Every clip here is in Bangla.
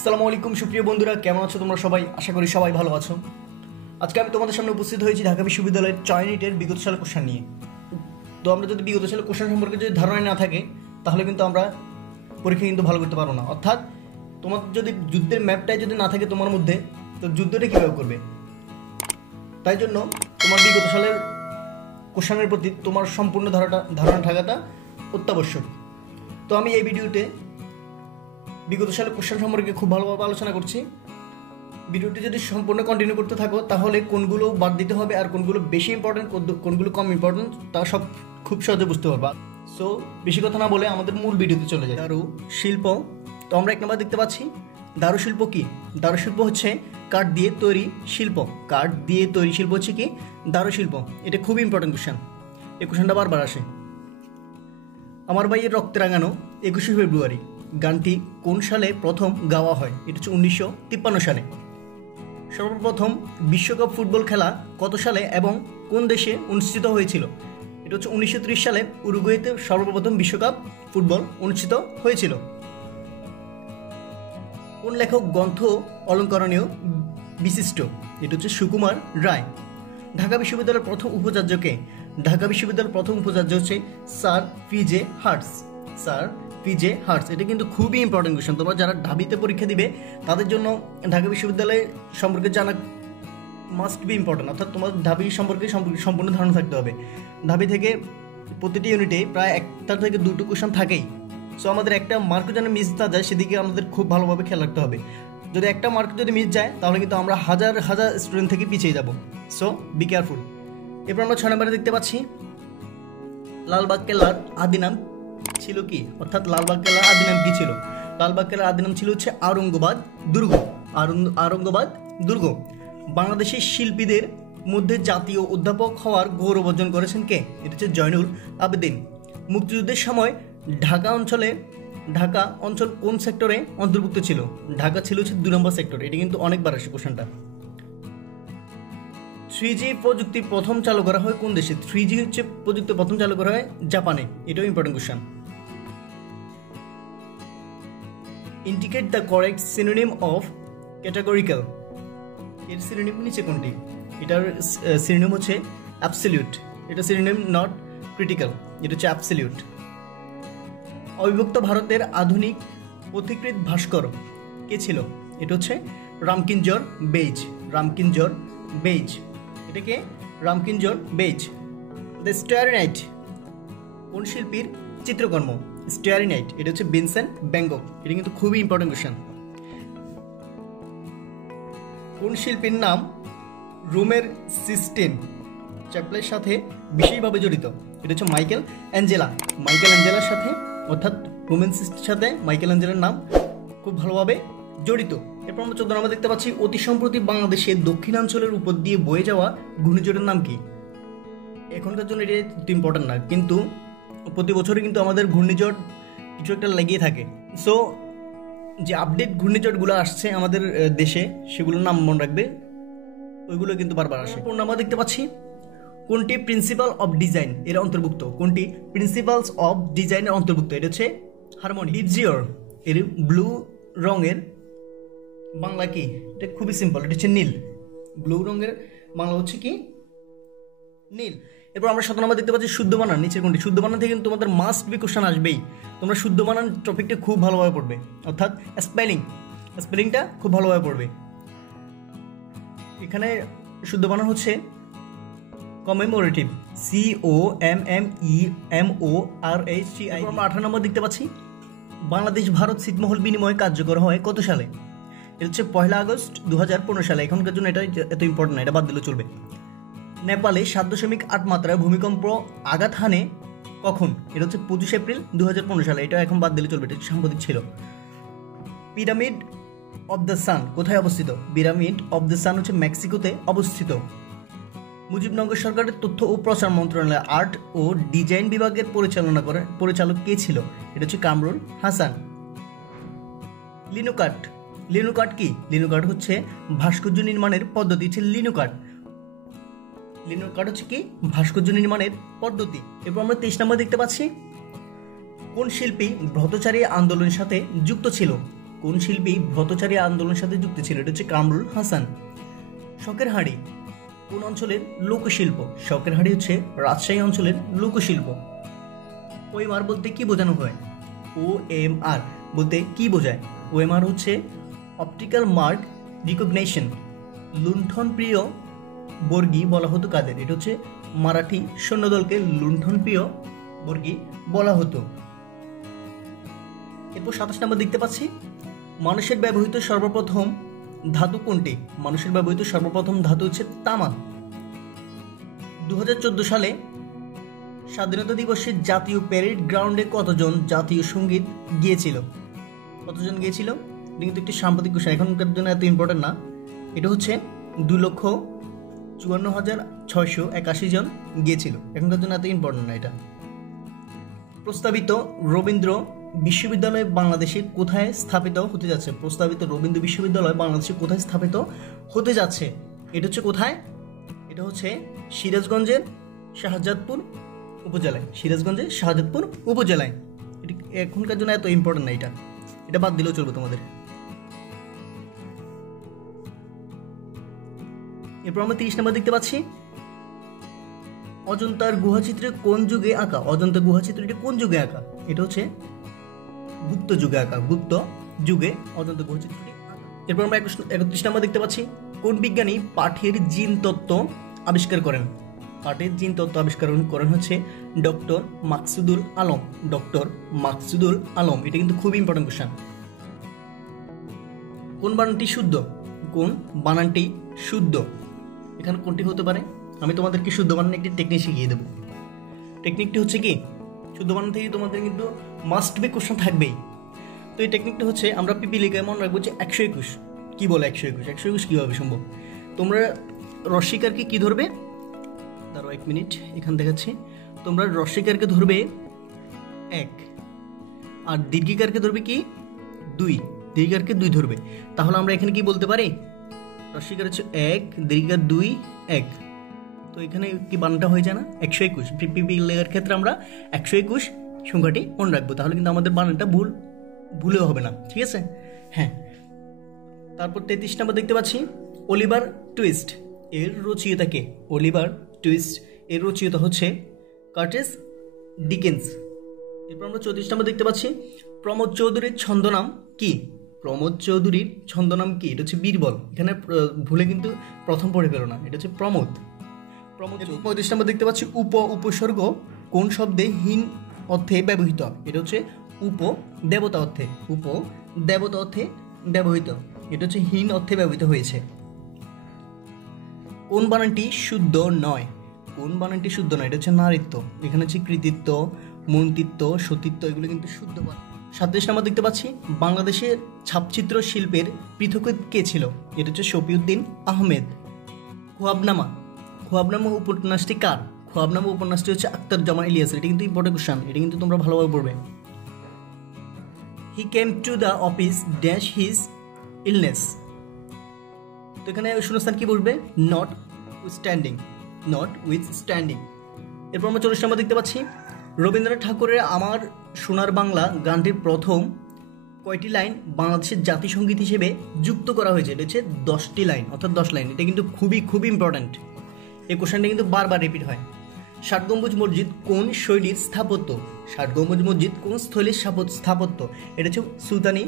আসসালামু আলাইকুম সুপ্রিয় বন্ধুরা, কেমন আছো তোমরা সবাই? আশা করি সবাই ভালো আছো। আজকে আমি তোমাদের সামনে উপস্থিত হয়েছি ঢাকা বিশ্ববিদ্যালয়ের চয়নিটের বিগত সালের কোশ্চেন নিয়ে। তো আমরা যদি বিগত সালের কোশ্চেন সম্পর্কে যদি ধারণা না থাকে তাহলে কিন্তু আমরা পরীক্ষা কিন্তু ভালো করতে পারবো না। অর্থাৎ তোমার যদি যুদ্ধের ম্যাপটাই যদি না থাকে তোমার মধ্যে, তো যুদ্ধটা কীভাবে করবে? তাই জন্য তোমার বিগত সালের কোশ্চেনের প্রতি তোমার সম্পূর্ণ ধারণা থাকাটা অত্যাবশ্যক। তো আমি এই ভিডিওতে বিগত সালের কোশ্চেন সম্পর্কে খুব ভালোভাবে আলোচনা করছি। ভিডিওটি যদি সম্পূর্ণ কন্টিনিউ করতে থাকো তাহলে কোনগুলো বাদ দিতে হবে আর কোনগুলো বেশি ইম্পর্টেন্ট, কোনগুলো কম ইম্পর্টেন্ট তা সব খুব সহজে বুঝতে পারবা। সো বেশি কথা না বলে আমাদের মূল ভিডিওতে চলে যায়। দারু শিল্প। তো আমরা 1 নম্বর দেখতে পাচ্ছি দারু শিল্প কি? দারু শিল্প হচ্ছে কাঠ দিয়ে তৈরি শিল্প। কাঠ দিয়ে তৈরি শিল্প হচ্ছে কি? দারু শিল্প। এটা খুবই ইম্পর্টেন্ট কোশ্চেন। এই কোশ্চেনটা বারবার আসে। আমার ভাইয়ের রক্তে রাঙানো 21শে ফেব্রুয়ারি গানটি কোন সালে প্রথম গাওয়া হয়? এটা হচ্ছে 1953 সালে। সর্বপ্রথম বিশ্বকাপ ফুটবল খেলা কত সালে এবং কোন দেশে অনুষ্ঠিত হয়েছিল? এটা হচ্ছে 1930 সালে উরুগুয়েতে সর্বপ্রথম বিশ্বকাপ ফুটবল অনুষ্ঠিত হয়েছিল। কোন লেখক গ্রন্থ অলঙ্করণীয় বিশিষ্ট? এটা হচ্ছে সুকুমার রায়। ঢাকা বিশ্ববিদ্যালয়ের প্রথম উপাচার্যকে? ঢাকা বিশ্ববিদ্যালয়ের প্রথম উপাচার্য হচ্ছে sir P J Harts. Sir P J Harts. এটা কিন্তু খুবই ইম্পর্টেন্ট কোয়েশ্চেন। তোমরা যারা ঢাবিতে পরীক্ষা দিবে তাদের জন্য ঢাকা বিশ্ববিদ্যালয় সম্পর্কে জানা মাস্ট বি ইম্পর্টেন্ট। অর্থাৎ তোমার ঢাবি সম্পর্কে সম্পূর্ণ ধারণা থাকতে হবে। ঢাবি থেকে প্রতিটি ইউনিটে প্রায় 1টা থেকে 2টো কোয়েশ্চেন থাকেই। সো আমাদের একটা মার্কও যেন মিস না যায় সেদিকে আমাদের খুব ভালোভাবে খেয়াল রাখতে হবে। যদি একটা মার্ক যদি মিস যায় তাহলে কিন্তু আমরা হাজার হাজার স্টুডেন্ট থেকে পিছিয়ে যাব। So be careful. এরপর আমরা 6 নম্বরে দেখতে পাচ্ছি লালবাগ কেল্লার আদি নাম ছিল কি? অর্থাৎ লালবাগ কেল্লার আদি নাম কি ছিল? লালবাগ কেল্লার আদি নাম ছিল হচ্ছে আওরঙ্গাবাদ দুর্গ। আওরঙ্গাবাদ দুর্গ। বাংলাদেশের শিল্পীদের মধ্যে জাতীয় অধ্যাপক হওয়ার গৌরব অর্জন করেছেন কে? এটা হচ্ছে জয়নুল আবেদিন। মুক্তিযুদ্ধের সময় ঢাকা অঞ্চল কোন সেক্টরে অন্তর্ভুক্ত ছিল? ঢাকা ছিল হচ্ছে 2 নম্বর সেক্টরে। এটা কিন্তু অনেকবার আসে কোশ্চেনটা। 3G প্রযুক্তি প্রথম চালু করা হয় কোন দেশে? 3G হচ্ছে প্রযুক্তি প্রথম চালু করা হয় জাপানে। এটাও important question. Indicate the correct synonym of categorical. এর সিনোনিম নিচে কোনটি? এটার সিনোনিম হচ্ছে অ্যাবসলিউট। এটা সিনোনিম নট ক্রিটিক্যাল। এটা হচ্ছে অ্যাবসলিউট। অবিভক্ত ভারতের আধুনিক পথিকৃৎ ভাস্কর কে ছিল? এটা হচ্ছে রামকিঞ্জর বেইজ। রামকিঞ্জর বেইজ। এটাকে রামকিঞ্জর বেইজ। দ্য স্টারি নাইট কোন শিল্পীর চিত্রকর্ম? Starry night. এটা হচ্ছে ভিনসেন্ট ভ্যান গঘ। এটা কিন্তু খুবই ইম্পর্টেন্ট কোশ্চেন। কোন শিল্পীর নাম রোমের সিস্টেন চ্যাপেলের সাথে বিশেষভাবে জড়িত? এটা হচ্ছে মাইকেল অ্যাঞ্জেলা। মাইকেল অ্যাঞ্জেলার সাথে, অর্থাৎ রোমেন সিস্টের সাথে মাইকেল অ্যাঞ্জেলার নাম খুব ভালোভাবে জড়িত। এরপর আমরা 14 নম্বর দেখতে পাচ্ছি অতি সম্প্রতি বাংলাদেশের দক্ষিণাঞ্চলের উপর দিয়ে বয়ে যাওয়া ঘূর্ণিঝড়ের নাম কি? এখনকার জন্য এটা ইম্পর্টেন্ট না, কিন্তু প্রতি বছরই কিন্তু আমাদের ঘূর্ণিঝড় কিছু একটা লেগেই থাকে। সো যে আপডেট ঘূর্ণিঝড়গুলো আসছে আমাদের দেশে সেগুলোর নাম মনে রাখবে, ওইগুলো কিন্তু বারবার আসে। আমরা দেখতে পাচ্ছি কোনটি প্রিন্সিপাল অফ ডিজাইন এর অন্তর্ভুক্ত? কোনটি প্রিন্সিপালস অফ ডিজাইনের অন্তর্ভুক্ত? এটা হচ্ছে হারমোনি। ডিপজিওর এর ব্লু রঙের বাংলা কি? এটা খুবই সিম্পল। এটা হচ্ছে নীল। ব্লু রঙের বাংলা হচ্ছে কি? নীল। এরপর আমরা 17 নম্বর দেখতে পাচ্ছি শুদ্ধ বানান নিচের কোনটি? শুদ্ধ বানান থেকে তোমাদের মাস্ট বি কোশ্চেন আসবেই। তোমরা শুদ্ধ বানান টপিকটা খুব ভালোভাবে পড়বে, অর্থাৎ স্পেলিংটা খুব ভালোভাবে পড়বে। এখানে শুদ্ধ বানান হচ্ছে কমেমোরেটিভ। COMMEMORATIV। আমরা 18 নম্বর দেখতে পাচ্ছি বাংলাদেশ ভারত ছিটমহল বিনিময় কার্যকর হয় কত সালে? এটা হচ্ছে 1 আগস্ট 2015 সালে। এখনকার জন্য এটা এত ইম্পর্টেন্ট না, এটা বাদ দিলে চলবে। নেপালে 7.8 মাত্রায় ভূমিকম্প আঘাত হানে কখন? এটা হচ্ছে 25 এপ্রিল 2015 সালে। এটা এখন বাদ দিলে চলবে, এটা সাম্প্রতিক ছিল। পিরামিড অব দ্য সান কোথায় অবস্থিত? পিরামিড অব দ্য সান হচ্ছে মেক্সিকোতে অবস্থিত। মুজিবনগর সরকারের তথ্য ও প্রচার মন্ত্রণালয় আর্ট ও ডিজাইন বিভাগের পরিচালক কে ছিল? এটা হচ্ছে কামরুল হাসান। লিনোকাট কি? লিনোকাট হচ্ছে ভাস্কর্য নির্মাণের পদ্ধতি। হচ্ছে লিনোকাট হচ্ছে কি? ভাস্কর্য নির্মাণের পদ্ধতি। এরপর আমরা 23 নম্বর দেখতে পাচ্ছি কোন শিল্পী ব্রতচারী আন্দোলনের সাথে যুক্ত ছিল? কোন শিল্পী ব্রতচারী আন্দোলনের সাথে যুক্ত ছিল? এটা হচ্ছে কামরুল হাসান। শখের হাড়ি কোন অঞ্চলের লোকশিল্প? শখের হাড়ি হচ্ছে রাজশাহী অঞ্চলের লোকশিল্প। ওএমআর বলতে কি বোঝানো হয়? ওএমআর বলতে কি বোঝায়? ওএমআর হচ্ছে অপটিক্যাল মার্ক রিকগনিশন। লুণ্ঠন প্রিয় বর্গী বলা হতো কাদের? এটা হচ্ছে মারাঠি সৈন্যদলকে লুণ্ঠন প্রিয় বর্গী বলা হতো। এরপর 27 নম্বর দেখতে পাচ্ছি, মানুষের ব্যবহৃত সর্বপ্রথম ধাতু কোনটি? মানুষের ব্যবহৃত সর্বপ্রথম ধাতু হচ্ছে তামা। 2014 সালে স্বাধীনতা দিবসে জাতীয় প্যারেড গ্রাউন্ডে কতজন জাতীয় সঙ্গীত গিয়েছিল? কতজন গিয়েছিল? এটা কিন্তু একটি সাম্প্রতিক কোশ্চেন, এখনকার জন্য এত ইম্পর্টেন্ট না। এটা হচ্ছে 2,54,681 জন গিয়েছিল, এখনকার জন্য এত ইম্পর্টেন্ট না এটা। প্রস্তাবিত রবীন্দ্র বিশ্ববিদ্যালয় বাংলাদেশে কোথায় স্থাপিত হতে যাচ্ছে? প্রস্তাবিত রবীন্দ্র বিশ্ববিদ্যালয় বাংলাদেশে কোথায় স্থাপিত হতে যাচ্ছে? এটা হচ্ছে কোথায়? এটা হচ্ছে সিরাজগঞ্জের শাহজাদপুর উপজেলায়। সিরাজগঞ্জের শাহজাদপুর উপজেলায়। এটা এখনকার জন্য এত ইম্পর্টেন্ট না, এটা বাদ দিলেও চলবে তোমাদের। এরপর আমরা 30 নম্বর দেখতে পাচ্ছি, অজন্তার গুহাচিত্রে কোন যুগে আঁকা? অজন্তা গুহাচিত্রটি কোন যুগে আঁকা? এটা হচ্ছে গুপ্ত যুগে আঁকা। গুপ্ত যুগে অজন্তা গুহাচিত্রটি আঁকা। এরপর আমরা 31 নম্বর দেখতে পাচ্ছি, কোন বিজ্ঞানী পাঠের জিন তত্ত্ব আবিষ্কার করেন? পাঠের জিন তত্ত্ব আবিষ্কার করেন হচ্ছে ডক্টর মাকসুদুল আলম। ডক্টর মাকসুদুল আলম। এটা কিন্তু খুব ইম্পর্টেন্ট কোশ্চেন। কোন বানানটি শুদ্ধ? কোন বানানটি শুদ্ধ? এখানে কোনটি হতে পারে? আমি তোমাদেরকে শুদ্ধ বানানের একটি টেকনিক শিখিয়ে দেবো। টেকনিকটি হচ্ছে কি, শুদ্ধ বানান থেকে তোমাদের কিন্তু মাস্ট বি কোশ্চেন থাকবেই। তো এই টেকনিকটা হচ্ছে, আমরা পিপিলিকায় মনে রাখবো যে 121। কি বলে 121? 121 কীভাবে সম্ভব? তোমরা রস্বীকারকে কি ধরবে? দাঁড়ো 1 মিনিট, এখান দেখাচ্ছি। তোমরা রস্বীকারকে ধরবে 1, আর দীর্ঘিকারকে ধরবে কি 2। দীর্ঘিকারকে 2 ধরবে। তাহলে আমরা এখানে কি বলতে পারি? রস্বীকার হচ্ছে 1, দীর্ঘিকার 2, 1। তো এখানে কি বানানটা হয়ে যায় না? 121। পিপিলিকার ক্ষেত্রে আমরা 121 সংখ্যাটি মনে রাখবো, তাহলে কিন্তু আমাদের বানানটা ভুলেও হবে না। ঠিক আছে? হ্যাঁ। তারপর 33 নম্বর দেখতে পাচ্ছি, অলিভার টুইস্ট এর রচয়িতা কে? অলিভার টুইস্ট এর রচয়িতা হচ্ছে কার্টিস ডিকেন্স। এরপর আমরা 34 নম্বর দেখতে পাচ্ছি, প্রমোদ চৌধুরীর ছন্দনাম কি? প্রমোদ চৌধুরীর ছন্দনাম কি? এটা হচ্ছে বীরবল। এখানে ভুলে কিন্তু প্রথম পড়ে পেল না, এটা হচ্ছে প্রমোদ। 35 নম্বর দেখতে পাচ্ছি, উপসর্গ কোন শব্দে হীন অর্থে ব্যবহৃত? এটা হচ্ছে দেবতা অর্থে। দেবতা অর্থে ব্যবহৃত। এটা হচ্ছে হীন অর্থে ব্যবহৃত হয়েছে। কোন বানানটি শুদ্ধ নয়? কোন বানানটি শুদ্ধ নয়? এটা হচ্ছে নারীত্ব। এখানে হচ্ছে কৃতিত্ব, মন্ত্রিত্ব, সতীত্ব, এগুলো কিন্তু শুদ্ধ বানান। 37 নম্বর দেখতে পাচ্ছি, বাংলাদেশের ছাপচিত্র শিল্পের পৃথক কে ছিল? এটা হচ্ছে শফিউদ্দিন আহমেদ। খোয়াবনামা উপন্যাসটি কার? খোয়াবনামা উপন্যাসটি হচ্ছে আখতারুজ্জামান ইলিয়াসের। এটা কিন্তু ইম্পর্টেন্ট কোশ্চেন, এটা কিন্তু তোমরা ভালোভাবে পড়বে। He came to the office dash his illness. তো এখানে শূন্যস্থান কি বলবে? Notwithstanding. এরপর আমরা 40 নম্বর দেখতে পাচ্ছি, রবীন্দ্রনাথ ঠাকুরের আমার সোনার বাংলা গানটির প্রথম কয়টি লাইন বাংলাদেশের জাতীয় সঙ্গীত হিসেবে যুক্ত করা হয়েছে? এটা হচ্ছে 10টি লাইন, অর্থাৎ 10 লাইন। এটা কিন্তু খুবই ইম্পর্ট্যান্ট। এই কোশ্চেনটা কিন্তু বারবার রিপিট হয়। ষাট গম্বুজ মসজিদ কোন শৈলীর স্থাপত্য? ষাট গম্বুজ মসজিদ কোন স্থলীর স্থাপত্য? এটা হচ্ছে সুলতানি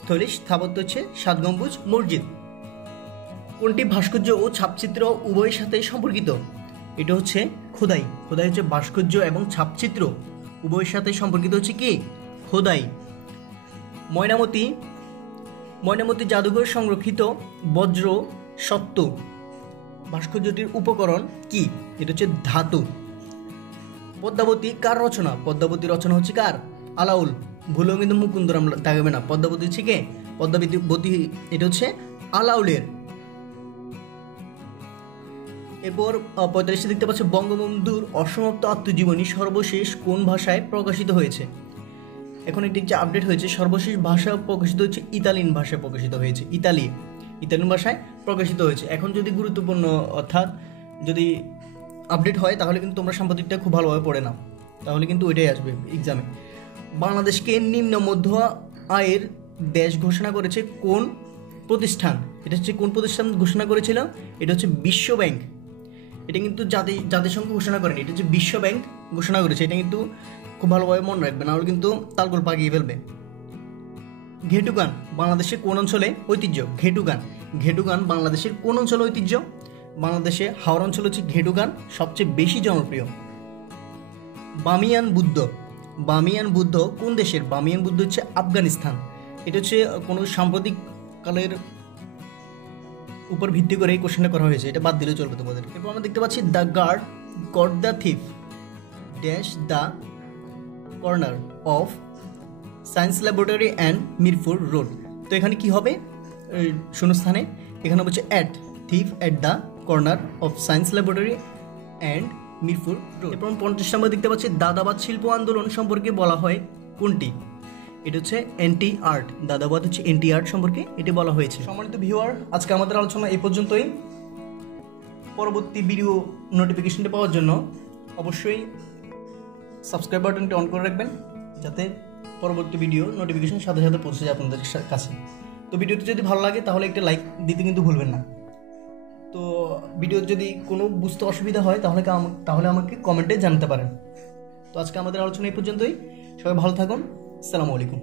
স্থলীর স্থাপত্য, হচ্ছে ষাট গম্বুজ মসজিদ। কোনটি ভাস্কর্য ও ছাপচিত্র উভয়ের সাথে সম্পর্কিত? এটা হচ্ছে খোদাই। খোদাই হচ্ছে ভাস্কর্য এবং ছাপচিত্র উভয়ের সাথে সম্পর্কিত হচ্ছে কি? খোদাই। ময়নামতি জাদুঘর সংরক্ষিত বজ্র সত্ত্ব ভাস্কর্যটির উপকরণ কি? এটা হচ্ছে ধাতু। পদ্মাবতী কার রচনা? পদ্মাবতী রচনা হচ্ছে কার? আলাউল। ভুলেও কিন্তু মুকুন্দরাম থাকবে না। পদ্মাবতী হচ্ছে কে? পদ্মাবতী এটা হচ্ছে আলাউলের। এরপর 45 দেখতে পাচ্ছি, বঙ্গবন্ধুর অসমাপ্ত আত্মজীবনী সর্বশেষ কোন ভাষায় প্রকাশিত হয়েছে? এখন একটি যে আপডেট হয়েছে, সর্বশেষ ভাষা প্রকাশিত হচ্ছে ইতালিয়ান ভাষায় প্রকাশিত হয়েছে। ইতালিয়ান ভাষায় প্রকাশিত হয়েছে। এখন যদি গুরুত্বপূর্ণ অর্থাৎ যদি আপডেট হয় তাহলে কিন্তু তোমরা সাম্প্রতিকটা খুব ভালোভাবে পড়ে নাও, তাহলে কিন্তু ওইটাই আসবে এক্সামে। বাংলাদেশকে নিম্ন মধ্য আয়ের দেশ ঘোষণা করেছে কোন প্রতিষ্ঠান? এটা হচ্ছে কোন প্রতিষ্ঠান ঘোষণা করেছিল? এটা হচ্ছে বিশ্ব ব্যাংক। এটা কিন্তু জাতিসংঘ ঘোষণা করেনি, এটা হচ্ছে বিশ্ব ব্যাংক ঘোষণা করেছে। এটা কিন্তু খুব ভালোভাবে মনে রাখবে, নাহলে কিন্তু তালগোল পাকিয়ে ফেলবে। ঘেটু গান বাংলাদেশের কোন অঞ্চলে ঐতিহ্য? ঘেটু গান, ঘেটু গান বাংলাদেশের কোন অঞ্চলে ঐতিহ্য? বাংলাদেশে হাওড় অঞ্চল হচ্ছে ঘেটু গান সবচেয়ে বেশি জনপ্রিয়। বামিয়ান বুদ্ধ, বামিয়ান বুদ্ধ কোন দেশের? বামিয়ান বুদ্ধ হচ্ছে আফগানিস্তান। এটা হচ্ছে কোনো সাম্প্রতিক কালের উপর ভিত্তি করে এই কোশ্চেনটা করা হয়েছে, এটা বাদ দিলেও চলবে তোমাদের। এরপর আমরা দেখতে পাচ্ছি the guard got the thief dash the corner of science laboratory and Mirpur road. তো এখানে কি হবে শূন্যস্থানে? এখানে হচ্ছে at thief at the corner of science laboratory and Mirpur road. এরপর 50 নম্বর দেখতে পাচ্ছি দাদাবাদ শিল্প আন্দোলন সম্পর্কে বলা হয় কোনটি? এটা হচ্ছে এনটি আর্ট। দাদাবাদ হচ্ছে এনটি আর্ট সম্পর্কে এটি বলা হয়েছে। সম্মানিত ভিউয়ার, আজকে আমাদের আলোচনা এই পর্যন্তই। পরবর্তী ভিডিও নোটিফিকেশনটা পাওয়ার জন্য অবশ্যই সাবস্ক্রাইব বাটনটি অন করে রাখবেন, যাতে পরবর্তী ভিডিও নোটিফিকেশন সাথে সাথে পৌঁছে যায় আপনাদের কাছে। তো ভিডিওটি যদি ভালো লাগে তাহলে একটা লাইক দিতে কিন্তু ভুলবেন না। তো ভিডিও যদি কোনো বুঝতে অসুবিধা হয় তাহলে আমাকে কমেন্টে জানাতে পারেন। তো আজকে আমাদের আলোচনা এই পর্যন্তই। সবাই ভালো থাকুন। আসসালামু আলাইকুম।